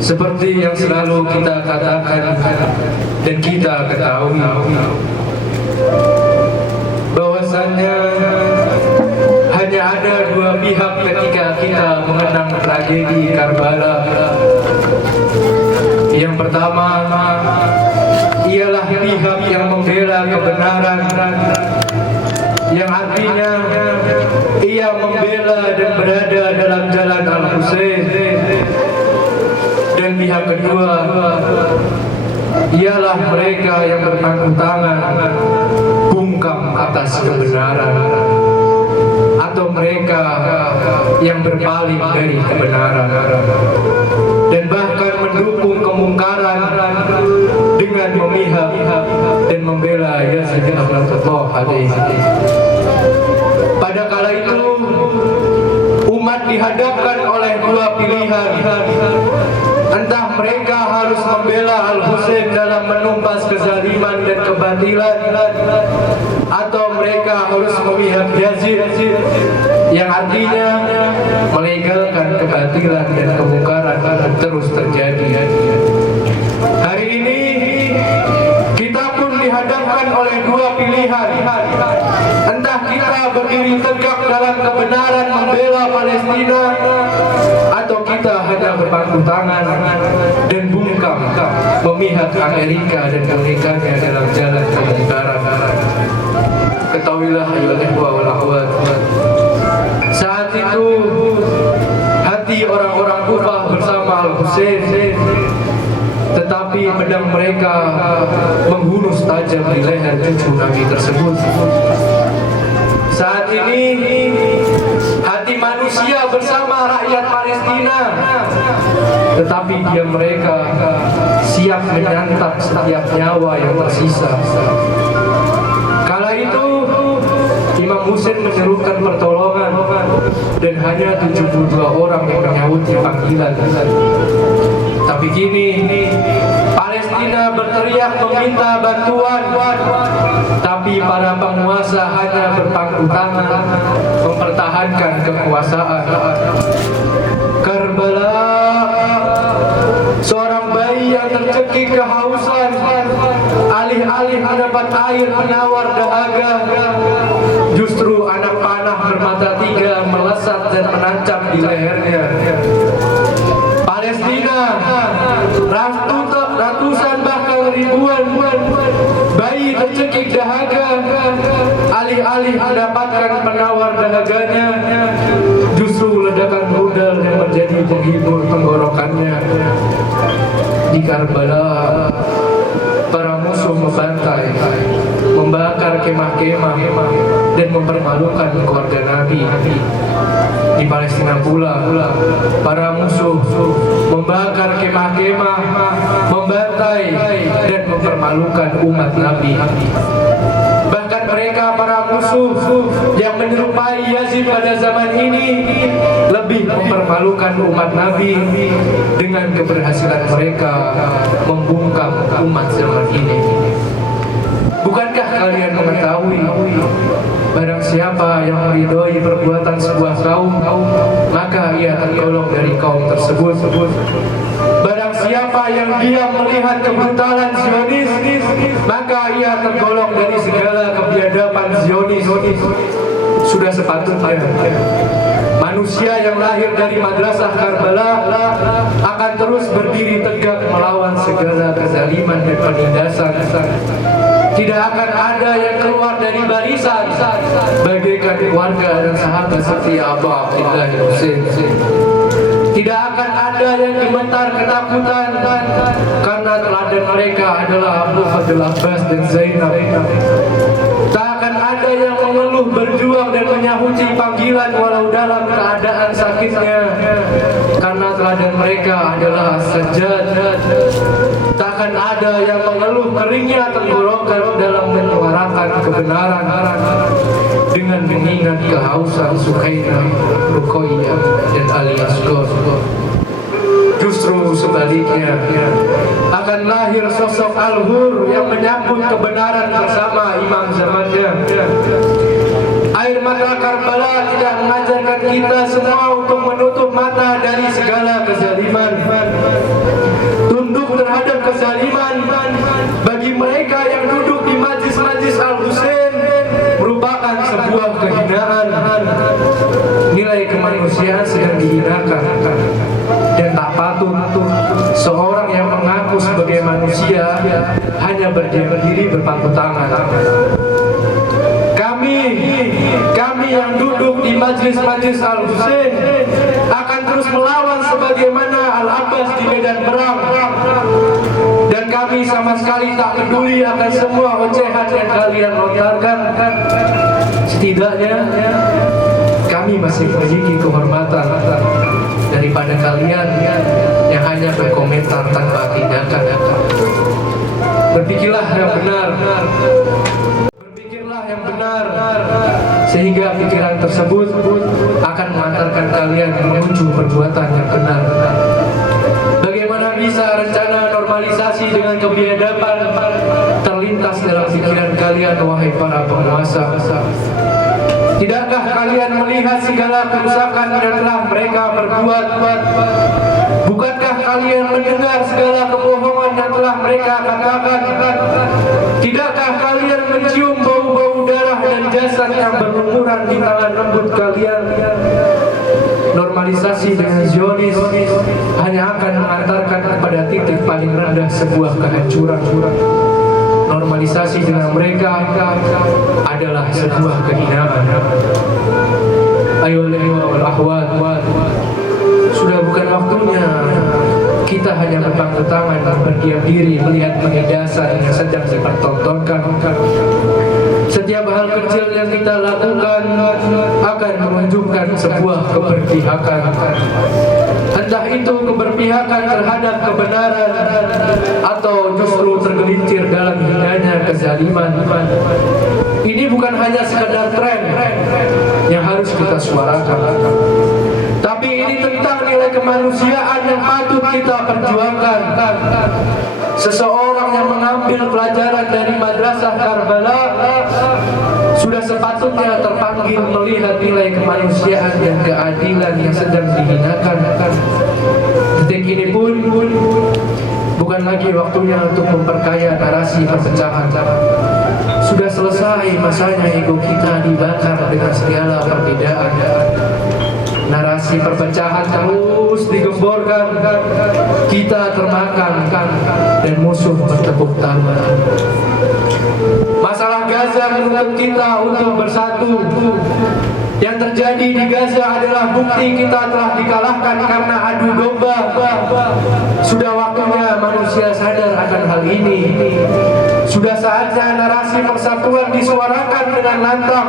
Seperti yang selalu kita katakan dan kita ketahui bahwasannya hanya ada dua pihak ketika kita mengenang tragedi Karbala. Yang pertama ialah pihak yang membela kebenaran, yang artinya ia membela dan berada dalam jalan Al-Husain. Dan pihak kedua ialah mereka yang berpangku tangan bungkam atas kebenaran, atau mereka yang berpaling dari kebenaran dan bahkan mendukung kemungkaran dengan memihak dan membela Yazid Rahmatullah alaihi. Pada kala itu umat dihadapkan oleh dua pilihan. Entah mereka harus membela Al-Husain dalam menumpas kezaliman dan kebatilan, atau mereka harus memihak Yazid, yang artinya melegalkan kebatilan dan kemungkaran terus terjadi. Hari ini kita pun dihadapkan oleh dua pilihan. Entah kita berdiri tegak dalam kebenaran membela Palestina, atau kita hanya berpangku tangan dan bungkam memihak Amerika dan mereka-nya dalam jalan kemungkaran. Ketahuilah ayolah ikhwah wal akhwat, saat itu hati orang-orang Kufah bersama Al-Husain, tetapi pedang mereka menghunus tajam di leher cucu Nabi tersebut. Saat ini hati manusia bersama rakyat Palestina, tetapi dia mereka siap menyantap setiap nyawa yang tersisa. Kala itu Imam Husain menyerukan pertolongan dan hanya 72 orang yang menyauti panggilan. Tapi kini Palestina berteriak meminta bantuan, tapi para penguasa hanya berpangku tangan mempertahankan kekuasaan. Karbala, seorang bayi yang tercekik kehausan, alih-alih mendapat air penawar dahaga, justru anak panah bermata tiga melesat dan menancap di lehernya. Palestina, ratusan bahkan ribuan bayi tercekik dahaga, alih-alih mendapatkan penawar dahaganya, justru ledakan rudal yang menjadi penghibur tenggorokannya. Di Karbala, para musuh membantai, membakar kemah-kemah dan mempermalukan keluarga Nabi. Di Palestina pula, para musuh membakar kemah-kemah, membantai dan mempermalukan umat Nabi. Bahkan mereka para musuh yang menyerupai Yazid pada zaman ini lebih mempermalukan umat Nabi dengan keberhasilan mereka membungkam umat zaman ini. Bukankah kalian mengetahui, barang siapa yang meridhoi perbuatan sebuah kaum, maka ia tergolong dari kaum tersebut. Barang siapa yang diam melihat kebrutalan Zionis, maka ia tergolong dari segala kebiadaban Zionis. Sudah sepatutnya manusia yang lahir dari madrasah Karbala akan terus berdiri tegak melawan segala kezaliman dan penindasan. Tidak akan ada yang keluar dari barisan bagaikan keluarga dan sahabat setia Abu Abdillah Husain. Tidak akan ada yang gemetar ketakutan karena teladan mereka adalah Abu Fadl Abbas dan Zainab. Tak akan ada yang mengeluh berjuang dan menyahuti panggilan walau dalam keadaan sakitnya karena teladan mereka adalah Sajjad. Tak akan ada yang mengeluh keringnya tenggorokan dalam menyuarakan kebenaran dengan mengingat kehausan Suhaina, Ruqayyah dan Ali Asghar. Justru sebaliknya, akan lahir sosok Al-Hur yang menyambut kebenaran bersama imam zamannya. Air mata Karbala tidak mengajarkan kita semua untuk menutup mata dari segala kezaliman. terhadap kezaliman bagi mereka yang duduk di majlis-majlis Al-Husain merupakan sebuah kehinaan. Nilai kemanusiaan sedang dihinakan dan tak patut seorang yang mengaku sebagai manusia hanya berdiam diri berpangku tangan. Kami yang duduk di majlis-majlis Al-Husain akan terus melawan sebagaimana Al-Abbas di medan perang, dan kami sama sekali tak peduli akan semua ocehan yang kalian lontarkan. Setidaknya kami masih memiliki kehormatan daripada kalian yang hanya berkomentar tanpa tindakan. Berpikirlah yang benar, yang benar, sehingga pikiran tersebut akan mengantarkan kalian menuju perbuatan yang benar. Bagaimana bisa rencana normalisasi dengan kebiadaban terlintas dalam pikiran kalian, wahai para penguasa? Tidakkah kalian melihat segala kerusakan yang telah mereka perbuat? Bukankah kalian mendengar segala kebohongan yang telah mereka katakan? Tidakkah kalian mencium bau-bau darah dan jasad yang berlumuran di tangan lembut kalian? Normalisasi dengan Zionis hanya akan mengantarkan kepada titik paling rendah sebuah kehancuran. Normalisasi dengan mereka adalah sebuah kehinaan. Ayo wal akhwat, sudah bukan waktunya kita hanya berpangku tangan dan berdiam diri melihat penindasan yang sedang dipertontonkan. Setiap hal kecil yang kita lakukan akan menunjukkan sebuah keberpihakan. Entah itu keberpihakan terhadap kebenaran atau justru tergelincir dalam hinanya kezaliman. Ini bukan hanya sekadar tren yang harus kita suarakan, tapi ini tentang nilai kemanusiaan yang patut kita perjuangkan. Seseorang yang mengambil pelajaran dari madrasah Karbala sudah sepatutnya terpanggil melihat nilai kemanusiaan dan keadilan yang sedang dihinakan. Detik ini pun bukan lagi waktunya untuk memperkaya narasi perpecahan. Sudah selesai masanya ego kita dibakar dengan segala perbedaan. Narasi perpecahan terus digemborkan, kita termakan dan musuh bertepuk tangan. Masalah Gaza menuntut kita untuk bersatu. Yang terjadi di Gaza adalah bukti kita telah dikalahkan karena adu domba. Sudah waktunya manusia sadar akan hal ini. Sudah saatnya narasi persatuan disuarakan dengan lantang,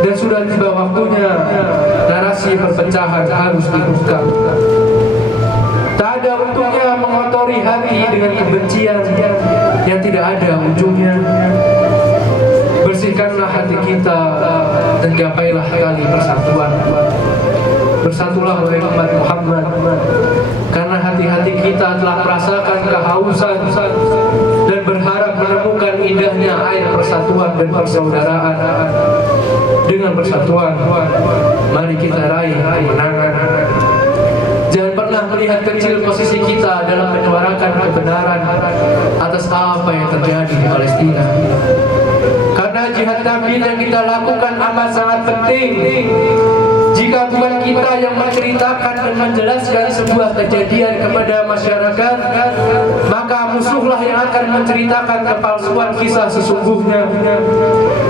dan sudah tiba waktunya narasi perpecahan harus dibuka. Tak ada untungnya mengotori hati dengan kebencian yang tidak ada ujungnya. Bersihkanlah hati kita dan gapailah tali persatuan. Bersatulah oleh umat Muhammad, karena hati-hati kita telah merasakan kehausan dan berharap menemukan indahnya air persatuan dan persaudaraan. Dengan persatuan, mari kita raih kemenangan. Jangan pernah melihat kecil posisi kita dalam menyuarakan kebenaran atas apa yang terjadi di Palestina. Karena jihad kami yang kita lakukan amat sangat penting. Jika bukan kita yang menceritakan dan menjelaskan sebuah kejadian kepada masyarakat, maka musuhlah yang akan menceritakan kepalsuan kisah sesungguhnya.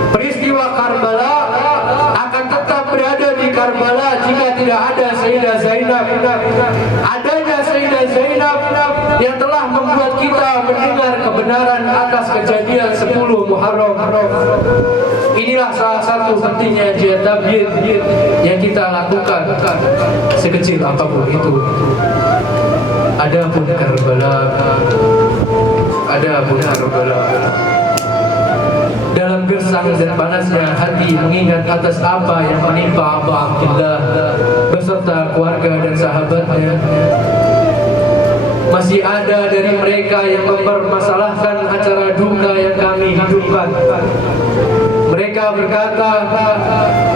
Peristiwa Karbala akan tetap berada di Karbala jika tidak ada Sayyidah Zainab. Adanya Sayyidah Zainab yang telah membuat kita mendengar kebenaran atas kejadian 10 Muharram. Inilah salah satu pentingnya jihad tabligh yang kita lakukan, sekecil apapun itu. Adapun Karbala, dalam gersang dan panasnya hati mengingat atas apa yang menimpa Abu Abdillah beserta keluarga dan sahabatnya. Masih ada dari mereka yang mempermasalahkan acara duka yang kami hidupkan. Mereka berkata,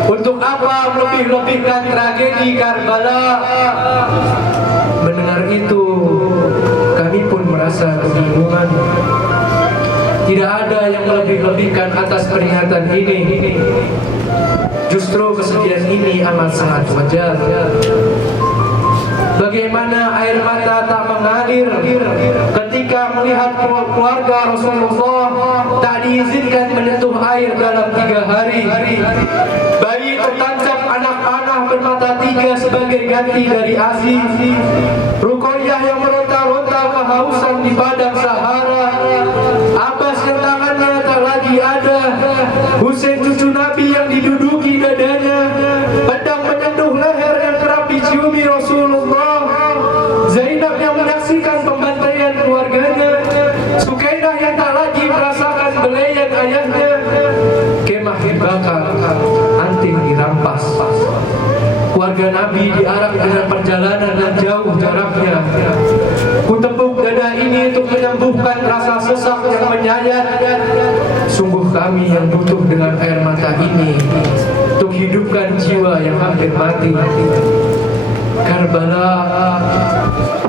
untuk apa melebih-lebihkan tragedi Karbala? Mendengar itu, kami pun merasa merasa kebingungan. Tidak ada yang melebih-lebihkan atas peringatan ini. Justru kesedihan ini amat sangat wajar. Bagaimana air mata tak mengalir ketika melihat keluarga Rasulullah tak diizinkan menyentuh air dalam 3 hari. Bayi tertancap anak panah bermata 3 sebagai ganti dari ASI. Ruqayyah yang meronta-ronta kehausan di padang Sahara. Abbas yang tangannya tak lagi ada. Husain cucu Nabi yang diduduki dadanya. Pedang menyentuh leher yang kerap diciumi Rasulullah. Zainab yang menyaksikan pembantaian keluarganya. Sukainah yang tak lagi merasakan belayan ayahnya. Kemah dibakar, anting dirampas. Keluarga Nabi diarak dengan perjalanan yang jauh jaraknya. Kutepuk dada ini untuk menyembuhkan rasa sesak yang menyayat. Sungguh kami yang butuh dengan air mata ini untuk hidupkan jiwa yang hampir mati. Karbala,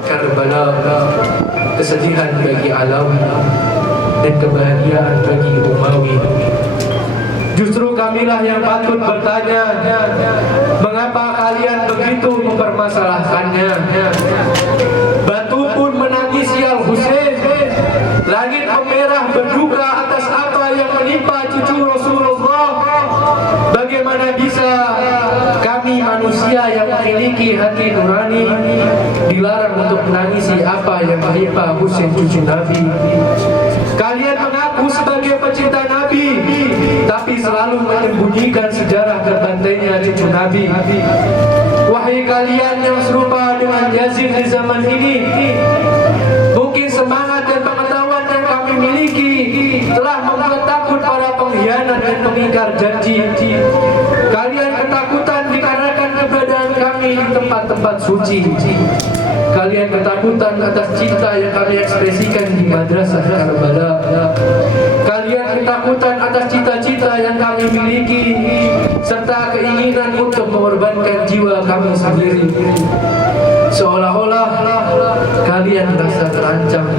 Karbala, kesedihan bagi Alawi dan kebahagiaan bagi Umawi. Justru kamilah yang patut bertanya, mengapa kalian begitu mempermasalahkannya? Batu pun menangisi Al-Husain. Langit memerah berduka atas apa yang menimpa cucu Rasulullah. Bagaimana bisa kami manusia yang memiliki hati nurani dilarang untuk menangisi apa yang menimpa Husain cucu Nabi? Kalian mengaku sebagai pecinta Nabi, tapi selalu menyembunyikan sejarah terbantainya cucu Nabi. Wahai kalian yang serupa dengan Yazid di zaman ini, mungkin semangat dan pengetahuan yang kami miliki telah membuat takut para pengkhianat dan pengingkar janji. Kalian ketakutan dikarenakan keberadaan kami di tempat-tempat suci. Kalian ketakutan atas cinta yang kami ekspresikan di madrasah Karbala. Kalian ketakutan atas cita-cita yang kami miliki serta keinginan untuk mengorbankan jiwa kami sendiri. Seolah-olah kalian merasa terancam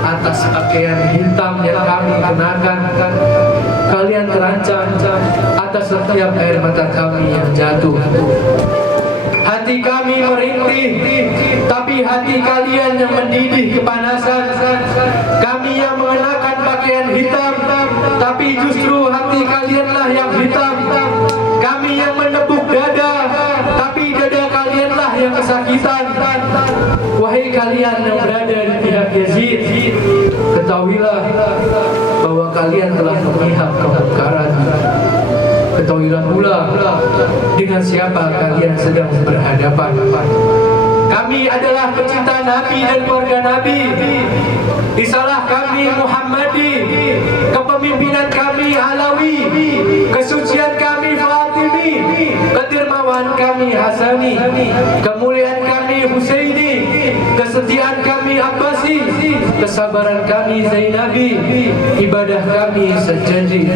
atas pakaian hitam yang kami kenakan. Kalian terancam atas setiap air mata kami yang jatuh. Hati kami merintih, tapi hati kalian yang mendidih kepanasan. Kami yang mengenakan pakaian hitam, tapi justru hati kalianlah yang hitam. Kami yang menepuk dada, tapi dada kalianlah yang kesakitan. Wahai kalian yang berada di pihak Yazid, ketahuilah bahwa kalian telah memihak kemungkaran. Ketahuilah pula dengan siapa kalian sedang berhadapan. Kami adalah pecinta Nabi dan keluarga Nabi. Risalah kami Muhammadi, kepemimpinan kami Alawi, kesucian kami Fatimi, kedermawan kami Hasani, kemuliaan kami Husaini, kesetiaan kami Abbasi, kesabaran kami Zainabi, ibadah kami Sajjadi,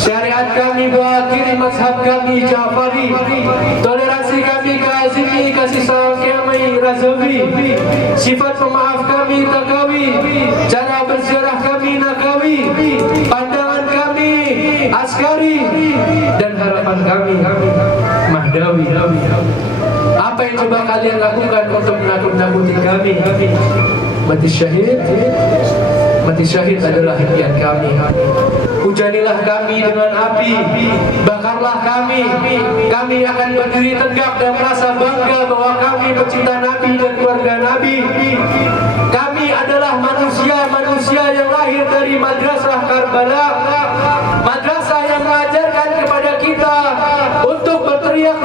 syariat kami Bakiri, mazhab kami Ja'fari, toleransi kami Kazimi, kasih sayang kami Razawi, sifat pemaaf kami Takawi, cara berziarah kami Nakawi, pandangan kami Askari, dan harapan kami Mahdawi. Apa yang coba kalian lakukan untuk menakut-nakuti kami? Mati syahid. Mati syahid adalah impian kami. Hujanilah kami dengan api, bakarlah kami. Kami akan berdiri tegak dan merasa bangga bahwa kami pecinta Nabi dan keluarga Nabi. Kami adalah manusia-manusia yang lahir dari madrasah Karbala, madrasah yang mengajarkan kepada kita untuk berteriak